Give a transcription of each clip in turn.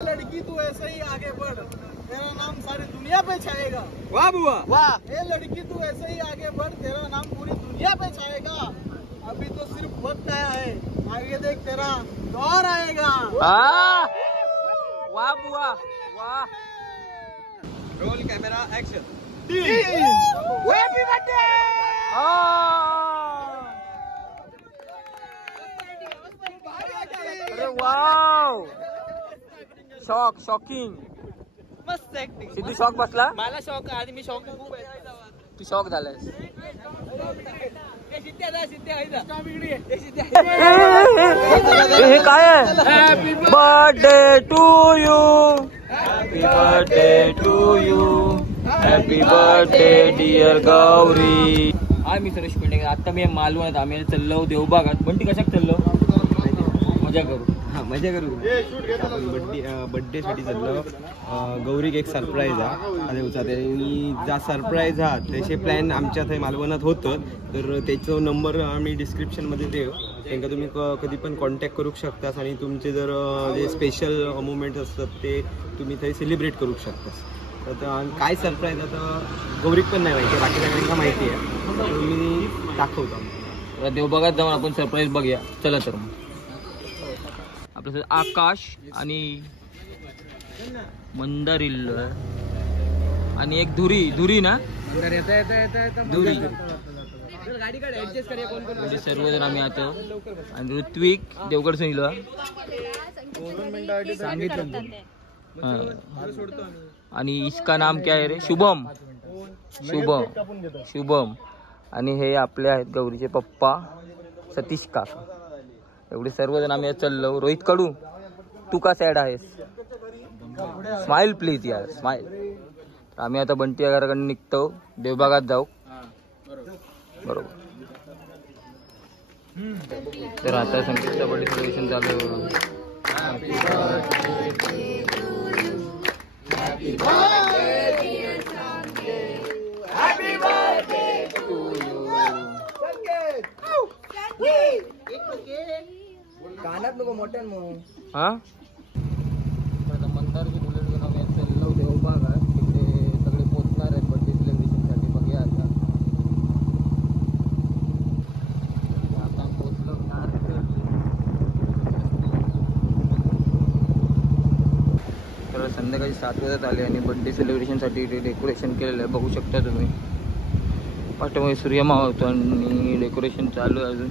लड़की तू ऐसे ही आगे बढ़, तेरा नाम सारी दुनिया पे छाएगा। वाह बुआ वाह। ये लड़की तू ऐसे ही आगे बढ़, तेरा नाम पूरी दुनिया पे छाएगा। अभी तो सिर्फ वक्त आया है, आगे देख तेरा दौर आएगा। वाह बुआ वाह। Roll camera action. Happy birthday. अरे वाव, शॉकिंग मस्त ऍक्टिंग। सिद्धू शॉक बसला. मला शॉक आधी मी शॉक खूप आहे. तू शॉक झालास. हे काय आहे? Birthday to you, happy birthday to you, happy birthday dear Gauri. मी सुरेश पेंडे. आता मी मालवणात आम्ही चाललो देवबागात. पण ती कशात चाललो? मजा करू. मजा करू. बड्डे साठी चाललो. गौरीक एक सरप्राईज हा देवचा. त्यांनी जा सरप्राईज हा त्याचे प्लॅन आमच्या थंय मालवणात होतं. तर त्याचा नंबर आम्ही डिस्क्रिप्शनमध्ये देऊ. त्यांना तुम्ही कधी पण कॉन्टॅक्ट करू शकतास आणि तुमचे जर जे स्पेशल मोमेंट्स असतात ते तुम्ही थंय सेलिब्रेट करू शकतास. तर काय सरप्राईज आता गौरीक पण नाही माहिती, बाकी सगळ्यांना माहिती आहे. तुम्ही दाखवतो. देवबागात जाऊन आपण सरप्राईज बघूया. चला तर मग. आपलं आकाश आणि मंदार इल्लो आहे आणि एक धुरी ना धुरी. म्हणजे सर्वजण आम्ही आता. आणि ऋत्विक देवगडचं इलो सांगितलं. आणि इसका नाम क्या है रे? शुभम. शुभम. आणि हे आपले आहेत गौरीचे पप्पा सतीश काका. एवढे सर्वजण आम्ही चाललो. रोहित कडू, तू का सॅड आहेस? स्माइल प्लीज यार, स्माइल. आम्ही आता बंटी घराकडे निघतो. देवबागात जाऊ. बरोबर. तर आता संकेतचा बर्थडे सेलिब्रेशन चालू आहे. कानात नको मोठ्यान हा. मंदारची बुलेट घेऊन आम्ही चाललो देवबागात. तिकडे सगळे पोचणार आहेत बर्थडे सेलिब्रेशनसाठी. बघूया आता पोचलो. तर संध्याकाळी 7 वाजत आले आणि बर्थडे सेलिब्रेशनसाठी डेकोरेशन केलेलं आहे. बघू शकता तुम्ही. पाठीमागे सूर्यमाव होतो आणि डेकोरेशन चालू आहे अजून.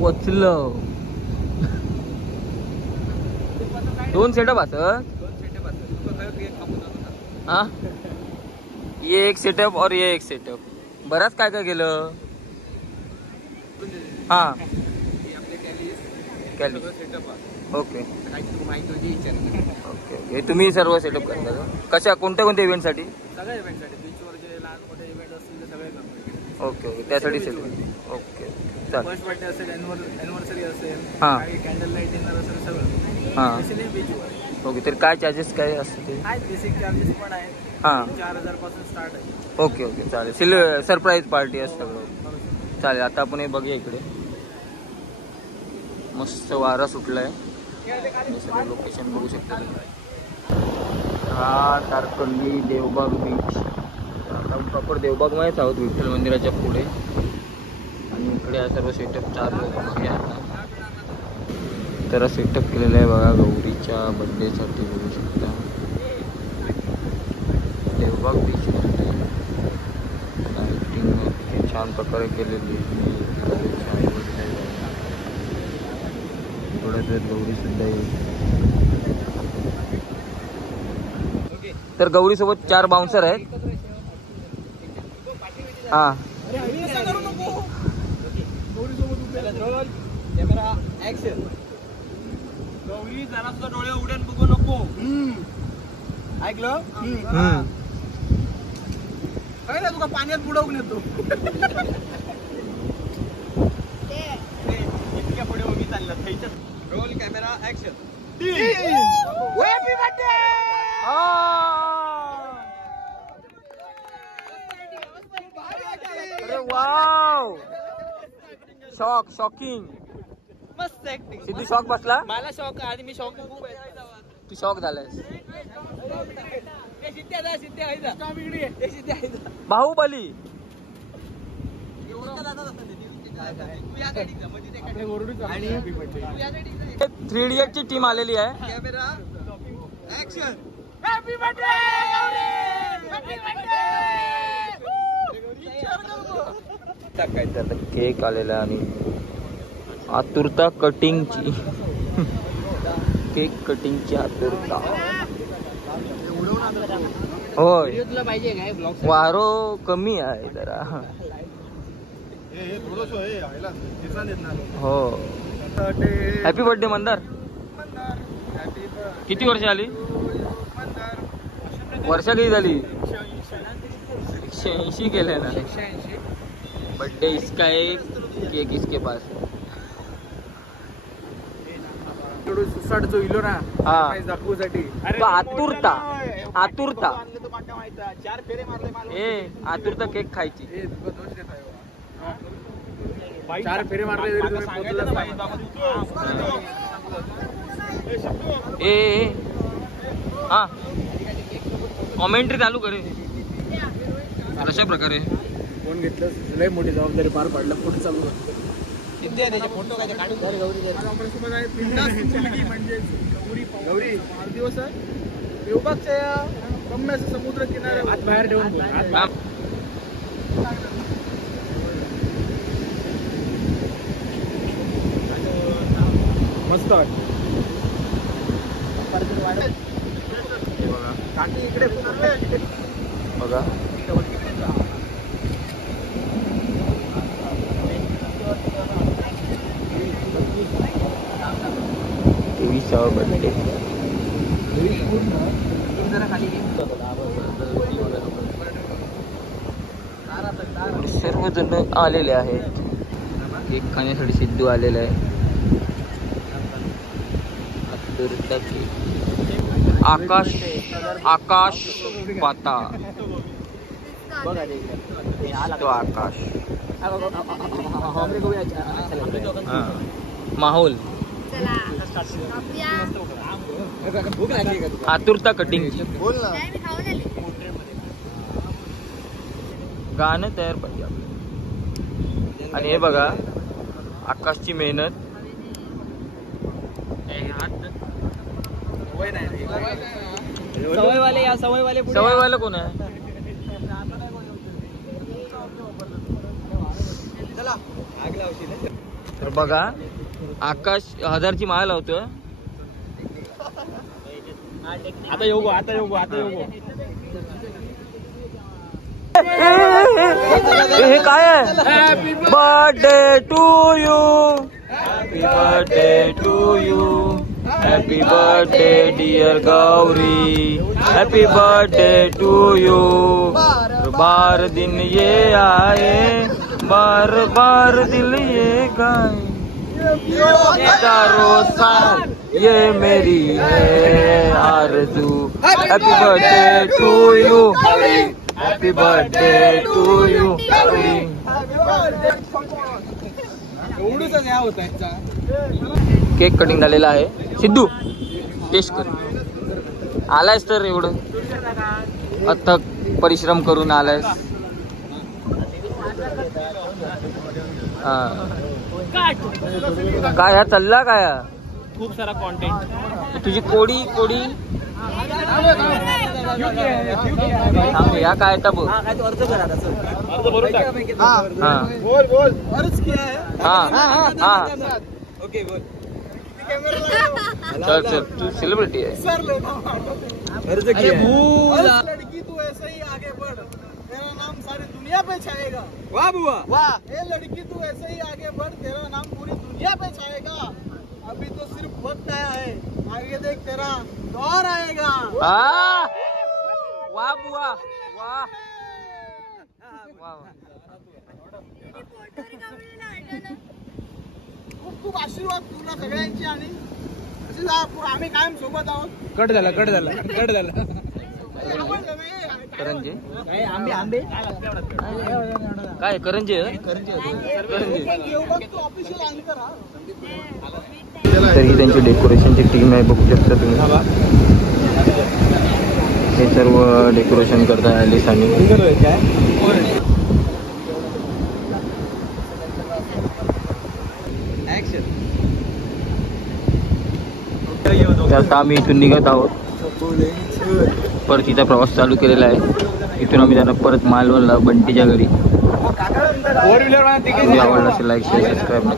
पोचलो. 2 सेटअप असत. हा, ये एक सेटअप और ये एक सेटअप. बराच काय काय केलं. हा ओके ओके. तुम्ही सर्व सेटअप करता का? कशा कोणत्या इव्हेंटसाठी? सगळ्या इव्हेंटसाठी. बीचवर जे लहान मोठे इव्हेंट असतील ते सगळे करतो. Okay okay. त्यासाठी सेटअप. ओके चालेल. फर्स्ट बर्थडे असेल, एनिव्हर्सरी असेल, हां कॅन्डल लाईट डिनर असेल, सगळं. हां स्पेशली बीचवर. ओके. तर काय चार्जेस काय असते? आहेत बेसिक चार्जेस पण आहेत. हां 4000 पासून स्टार्ट आहे. ओके ओके चालेल. सरप्राईज पार्टी असतं सगळं. चालेल. आता आपण हे बघूया इकडे. मस्त वारा सुटलाय. सगळं लोकेशन बघू शकता तुम्ही. हा तारकर्ली देवबाग बीच. आता प्रॉपर देवबागमध्येच आहोत, विठ्ठल मंदिराच्या पुढे. आणि इकडे हा सर्व सेटअप चालू आहे. आता तर सेटअप केलेलं आहे बघा गौरीच्या बर्थडेसाठी. बघू शकता देवबाग बीच लाइटिंग छान प्रकारे केलेली. थोड्याच वेळात गौरी सुद्धा येईल. तर गौरी सोबत 4 बाउन्सर आहेत. हा कॅमेरा ऍक्शन. गौरी जरा सुद्धा डोळे उघडून बघू नको. ऐकलं? काय ना तुका पाण्यात बुडवून येतो. इतक्या पुढे उभी चालला. Roll camera action. Happy birthday. अरे वाव. शॉकिंग. मस्त ऍक्टिंग. सिद्धू शॉक बसला. मला शॉक आधी मी शॉक खूप आहे. तू शॉक झालायस. बाहुबली. थ्री इडियट ची टीम आलेली आहे. केक आलेला आहे आणि आतुरता कटिंगची. केक कटिंगची आतुरता. होय वारो कमी आहे जरा. हो. Happy birthday Mandar. किती वर्ष आली. वर्ष किती झाली. 180 केले ना. बर्थडे इसका है, केक इसके पास. जो इलो ना हा दाखवूसाठी. तो आतुरता. आतुरता 4 फेरे मारले मला. ए आतुरता केक खायची. 4 फेरे मारले ए हा कॉमेंट्री चालू करे. अशा प्रकारे फोन घेतलं. लय मोठी जबाबदारी पार पाडलं. फोटो चालू करतो. फोटो काय काढून म्हणजे गौरी दिवस देवबागच्या या रम्य समुद्र किनाऱ्यावर हात बाहेर ठेवून मस्त काठी इकडे बघा. बर्थडे सर्वजण आलेले आहेत. केक खाण्यासाठी सिद्धू आलेला आहे. आकाश पाता. तो आकाश माहोल. आतुरता कटिंगची. गाणं तयार पाहिजे आपलं. आणि हे बघा आकाशची मेहनत. सवयवाले कोण आहे. तर बघा आकाश 1000ची माळ लावतोय. आता येऊ हे काय आहे. Birthday to you. Happy birthday to you. Happy birthday dear Gauri. Happy birthday to you. बार दिन ये आए, बार बार दिल ये गाए. चारों साल ये मेरी है आरज़ू. Happy birthday to you. Happy birthday to you. Cake cutting झालेला आहे. सिद्धू टेस्ट कर. आलायस तर एवढं अथक परिश्रम करून आलायस. काय हा चालला काय. खूप सारा कॉन्टेंट. तुझी कोडी या काय बघ. ओके बोल. चल तू सेलिब्रिटी आहे. लड़की तू ऐसे ही आगे बढ़, तेरा नाम सारी दुनिया पे छाएगा. वाह बुआ वाह. ये लड़की तू ऐसे ही आगे बढ़, तेरा नाम पूरी दुनिया पे छाएगा. अभी तो सिर्फ वक्त आया है, आगे देख तेरा दौर आएगा. वाह बुआ वाह. खूप खूप आशीर्वाद तुला सगळ्यांची. आणि आम्ही कायम सोबत आहोत. कट झाला आपण करंजे काय करंजे तर ही त्यांची डेकोरेशनची टीम आहे, बघू शकता तुम्ही. हे सर्व डेकोरेशन करता ॲलिस आणि आता आम्ही इथून निघत आहोत. परतीचा प्रवास चालू केलेला आहे. इथून आम्ही जाणार परत मालवणला बंटीच्या घरी. आवडला असेल लाईक शेअर सबस्क्राईब.